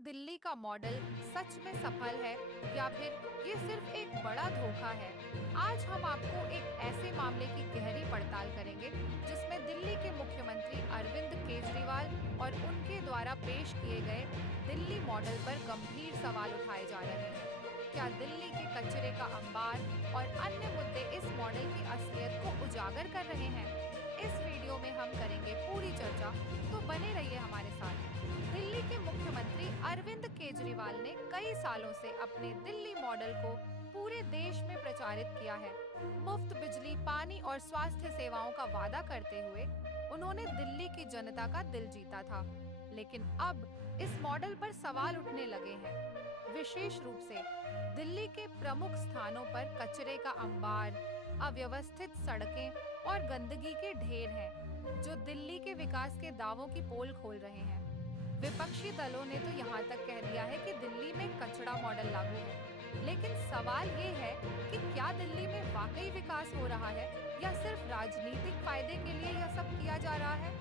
दिल्ली का मॉडल सच में सफल है या फिर ये सिर्फ एक बड़ा धोखा है? आज हम आपको एक ऐसे मामले की गहरी पड़ताल करेंगे जिसमें दिल्ली के मुख्यमंत्री अरविंद केजरीवाल और उनके द्वारा पेश किए गए दिल्ली मॉडल पर गंभीर सवाल उठाए जा रहे हैं। क्या दिल्ली के कचरे का अंबार और अन्य मुद्दे इस मॉडल की असलियत को उजागर कर रहे हैं? इस वीडियो में हम करेंगे पूरी चर्चा, तो बने रहिए हमारे साथ। दिल्ली के मुख्यमंत्री अरविंद केजरीवाल ने कई सालों से अपने दिल्ली मॉडल को पूरे देश में प्रचारित किया है। मुफ्त बिजली, पानी और स्वास्थ्य सेवाओं का वादा करते हुए उन्होंने दिल्ली की जनता का दिल जीता था। लेकिन अब इस मॉडल पर सवाल उठने लगे हैं, विशेष रूप से दिल्ली के प्रमुख स्थानों पर कचरे का अंबार, अव्यवस्थित सड़कें और गंदगी के ढेर हैं, जो दिल्ली के विकास के दावों की पोल खोल रहे हैं। विपक्षी दलों ने तो यहाँ तक कह दिया है कि दिल्ली में कचरा मॉडल लागू है। लेकिन सवाल ये है कि क्या दिल्ली में वाकई विकास हो रहा है या सिर्फ राजनीतिक फायदे के लिए यह सब किया जा रहा है?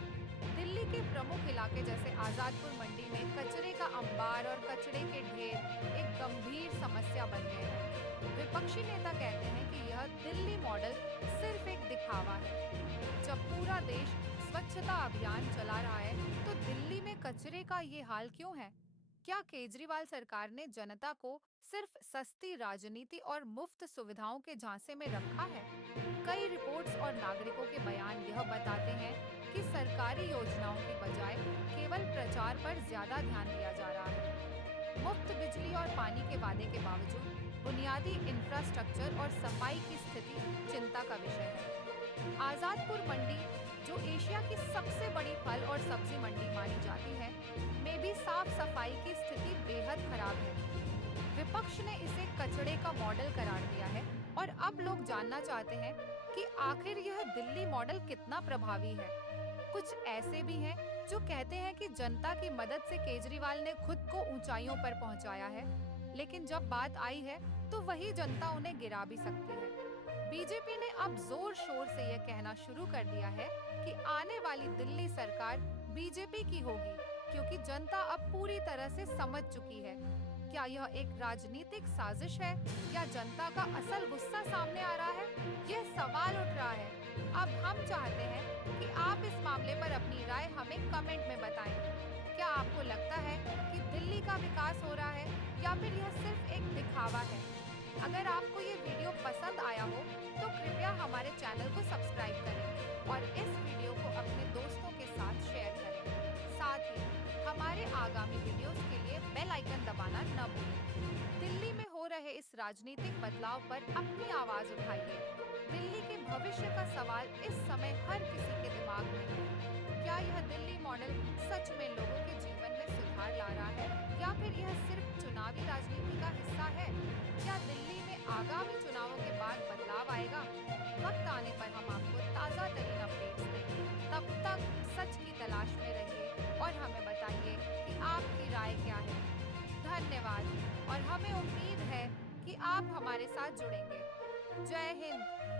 दिल्ली के प्रमुख इलाके जैसे आजादपुर मंडी में कचरे का अंबार और कचरे के ढेर एक गंभीर समस्या बन गए हैं। विपक्षी नेता कहते हैं कि यह दिल्ली मॉडल सिर्फ एक दिखावा है। जब पूरा देश स्वच्छता अभियान चला रहा है, तो दिल्ली में कचरे का ये हाल क्यों है? क्या केजरीवाल सरकार ने जनता को सिर्फ सस्ती राजनीति और मुफ्त सुविधाओं के झांसे में रखा है? कई रिपोर्ट्स और नागरिकों के बयान यह बताते हैं कि सरकारी योजनाओं की बजाय केवल प्रचार पर ज्यादा ध्यान दिया जा रहा है। मुफ्त बिजली और पानी के वादे के बावजूद बुनियादी इंफ्रास्ट्रक्चर और सफाई की स्थिति चिंता का विषय है। आजादपुर मंडी, जो एशिया की सबसे बड़ी फल और सब्जी मंडी मानी जाती है, में भी साफ सफाई की स्थिति बेहद खराब है। विपक्ष ने इसे कचरे का मॉडल करार दिया है और अब लोग जानना चाहते हैं कि आखिर यह दिल्ली मॉडल कितना प्रभावी है। कुछ ऐसे भी हैं जो कहते हैं कि जनता की मदद से केजरीवाल ने खुद को ऊंचाइयों पर पहुंचाया है, लेकिन जब बात आई है तो वही जनता उन्हें गिरा भी सकती है। बीजेपी ने अब जोर शोर से यह कहना शुरू कर दिया है कि आने वाली दिल्ली सरकार बीजेपी की होगी, क्योंकि जनता अब पूरी तरह से समझ चुकी है। क्या यह एक राजनीतिक साजिश है या जनता का असल गुस्सा सामने आ रहा है? यह सवाल उठ रहा है। अब हम चाहते हैं कि आप इस मामले पर अपनी राय हमें कमेंट में बताएं। क्या आपको लगता है कि दिल्ली का विकास हो रहा है या फिर यह सिर्फ एक दिखावा है? अगर आपको ये वीडियो पसंद आया हो तो कृपया हमारे चैनल को सब्सक्राइब करें और इस वीडियो को अपने दोस्तों के साथ शेयर करें। साथ ही हमारे आगामी वीडियोस के लिए बेल आइकन दबाना न भूलें। दिल्ली में हो रहे इस राजनीतिक बदलाव पर अपनी आवाज उठाइए। दिल्ली के भविष्य का सवाल इस समय हर किसी के दिमाग में है। क्या यह दिल्ली मॉडल सच में लोगों के जीवन में सुधार ला रहा है या फिर यह सिर्फ चुनावी राजनीति का हिस्सा है? क्या दिल्ली में आगामी चुनावों के बाद बदलाव आएगा? वक्त आने पर हम आपको ताज़ा तरीन अपडेट्स देंगे। तब तक सच की तलाश में रहिए और हमें बताइए कि आपकी राय क्या है। धन्यवाद और हमें उम्मीद है कि आप हमारे साथ जुड़ेंगे। जय हिंद।